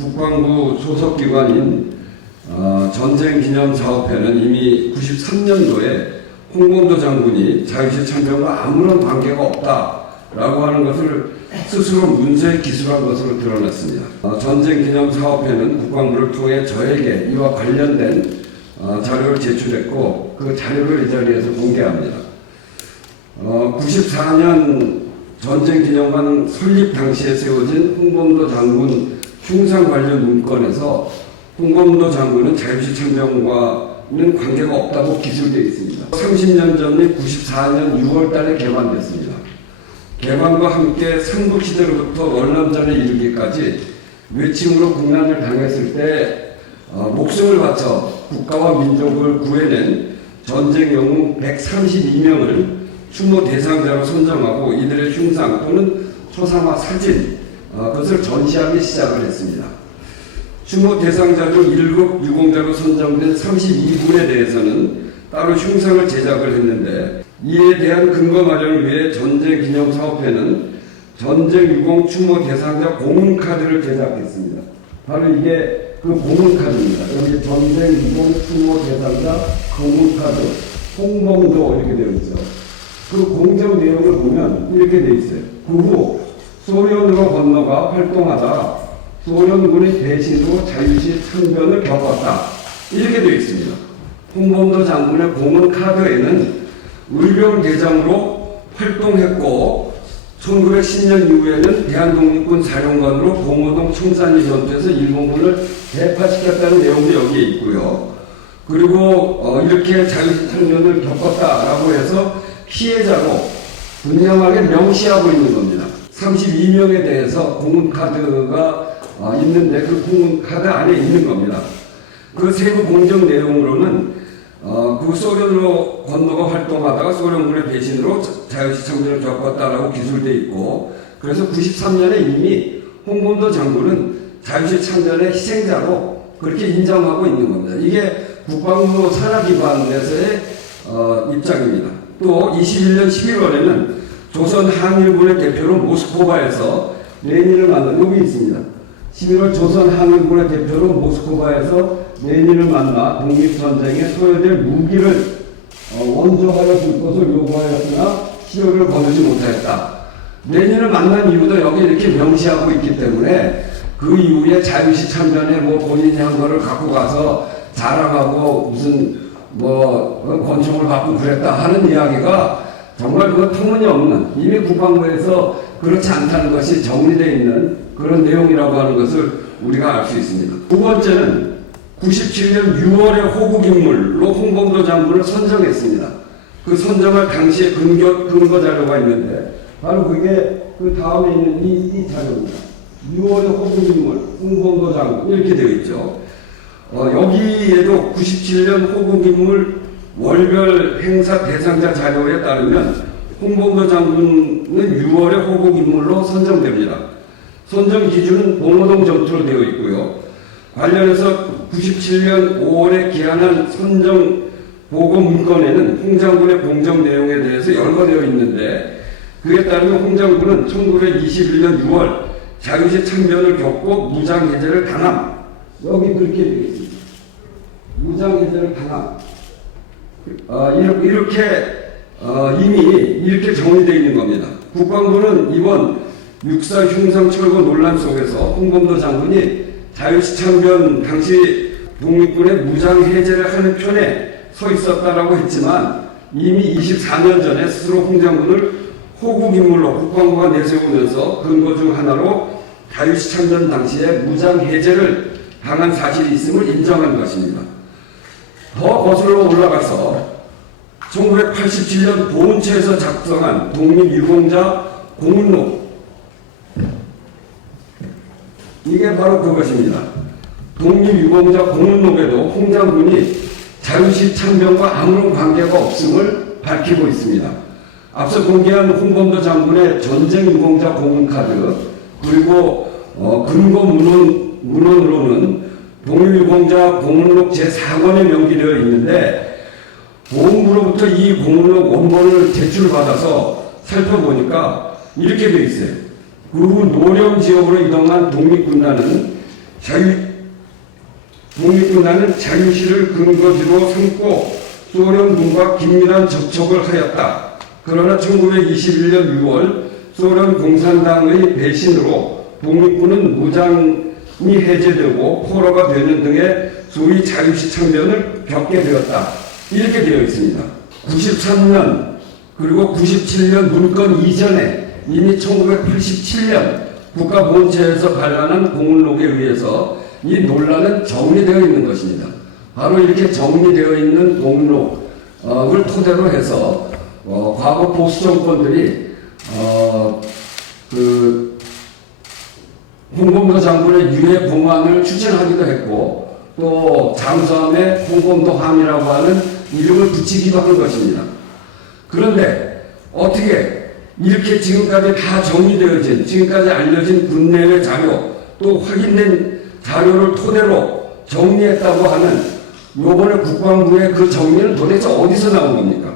국방부 소속기관인 전쟁기념사업회는 이미 93년도에 홍범도 장군이 자유시 참전과 아무런 관계가 없다라고 하는 것을 스스로 문서에 기술한 것으로 드러났습니다. 전쟁기념사업회는 국방부를 통해 저에게 이와 관련된 자료를 제출했고 그 자료를 이 자리에서 공개합니다. 94년 전쟁기념관 설립 당시에 세워진 홍범도 장군 흉상 관련 문건에서 홍범도 장군은 자유시 참전과는 관계가 없다고 기술되어 있습니다. 30년 전인 94년 6월 달에 개관됐습니다. 개관과 함께 삼국시대로부터 월남전에 이르기까지 외침으로 국난을 당했을 때 목숨을 바쳐 국가와 민족을 구해낸 전쟁 영웅 132명을 추모 대상자로 선정하고 이들의 흉상 또는 초상화 사진 그것을 전시하기 시작을 했습니다. 추모 대상자 중 1급 유공자로 선정된 32분에 대해서는 따로 흉상을 제작을 했는데 이에 대한 근거 마련을 위해 전쟁기념사업회는 전쟁유공 추모 대상자 공문카드를 제작했습니다. 바로 이게 그 공문카드입니다. 여기 전쟁유공 추모 대상자 공문카드 홍범도 이렇게 되어 있죠. 그 공정 내용을 보면 이렇게 되어 있어요. 그 후 소련으로 건너가 활동하다 소련군의 대신으로 자유시 참전을 겪었다. 이렇게 되어 있습니다. 홍범도 장군의 공문 카드에는 의병대장으로 활동했고 1910년 이후에는 대한독립군 사령관으로 봉오동 청산리 전투에서 일본군을 대파시켰다는 내용도 여기에 있고요. 그리고 이렇게 자유시 참전을 겪었다라고 해서 피해자로 분명하게 명시하고 있는 겁니다. 32명에 대해서 공문카드가 있는데 그 공문카드 안에 있는 겁니다. 그 세부 공정 내용으로는 그 소련으로 건너가 활동하다가 소련군의 배신으로 자유시 참전을 겪었다라고 기술되어 있고 그래서 93년에 이미 홍범도 장군은 자유시 참전의 희생자로 그렇게 인정하고 있는 겁니다. 이게 국방부 산하기관에서의 입장입니다. 또 21년 11월에는 조선 항일군의 대표로 모스크바에서 레닌을 만난 여기 있습니다. 11월 조선 항일군의 대표로 모스크바에서 레닌을 만나 독립전쟁에 소요될 무기를 원조하여 줄 것을 요구하였으나 시효를 거두지 못하였다. 레닌을 만난 이유도 여기 이렇게 명시하고 있기 때문에 그 이후에 자유시 참전에 본인이 한 거를 갖고 가서 자랑하고 무슨 권총을 받고 그랬다 하는 이야기가 정말 그거 터무니없는 이미 국방부에서 그렇지 않다는 것이 정리되어 있는 그런 내용이라고 하는 것을 우리가 알 수 있습니다. 두 번째는 97년 6월에 호국인물로 홍범도 장군을 선정했습니다. 그 선정할 당시에 근거 자료가 있는데 바로 그게 그 다음에 있는 이 자료입니다. 6월에 호국인물 홍범도 장군 이렇게 되어 있죠. 여기에도 97년 호국인물 월별 행사 대상자 자료에 따르면 홍범도 장군은 6월에 호국인물로 선정됩니다. 선정 기준은 봉오동 전투로 되어 있고요. 관련해서 97년 5월에 기한한 선정 보고 문건에는 홍 장군의 공정 내용에 대해서 열거되어 있는데 그에 따르면 홍 장군은 1921년 6월 자유시 참전을 겪고 무장해제를 당함. 여기 그렇게 되어 있습니다. 무장해제를 당함. 이렇게 이미 이렇게 정리되어 있는 겁니다. 국방부는 이번 육사 흉상 철거 논란 속에서 홍범도 장군이 자유시 참전 당시 독립군의 무장 해제를 하는 편에 서 있었다라고 했지만 이미 24년 전에 스스로 홍 장군을 호국인물로 국방부가 내세우면서 근거 중 하나로 자유시 참전 당시에 무장 해제를 당한 사실이 있음을 인정한 것입니다. 더 거슬러 올라가서 1987년 보훈처에서 작성한 독립유공자 공문록 이게 바로 그것입니다. 독립유공자 공문록에도 홍 장군이 자유시 참전과 아무런 관계가 없음을 밝히고 있습니다. 앞서 공개한 홍범도 장군의 전쟁유공자 공문카드 그리고 근거 문헌으로는 독립유공자 공문록 제4권에 명기되어 있는데 보훈부로부터 이 공문록 원본을 제출받아서 살펴보니까 이렇게 되어 있어요. 그 후 노령 지역으로 이동한 독립군단은 독립군단은 자유시를 근거지로 삼고 소련군과 긴밀한 접촉을 하였다. 그러나 1921년 6월 소련 공산당의 배신으로 독립군은 무장이 해제되고 포로가 되는 등의 소위 자유시 참전을 겪게 되었다. 이렇게 되어 있습니다. 93년 그리고 97년 문건 이전에 이미 1987년 국가본체에서 발간한 공문록에 의해서 이 논란은 정리되어 있는 것입니다. 바로 이렇게 정리되어 있는 공문록을 토대로 해서 과거 보수 정권들이 홍범도 장군의 유해 봉환을 추진하기도 했고 또 잠수함에 홍범도 함이라고 하는 이름을 붙이기도 한 것입니다. 그런데 어떻게 이렇게 지금까지 다 정리되어진 지금까지 알려진 군내외 자료 또 확인된 자료를 토대로 정리했다고 하는 요번에 국방부의 그 정리는 도대체 어디서 나온 겁니까?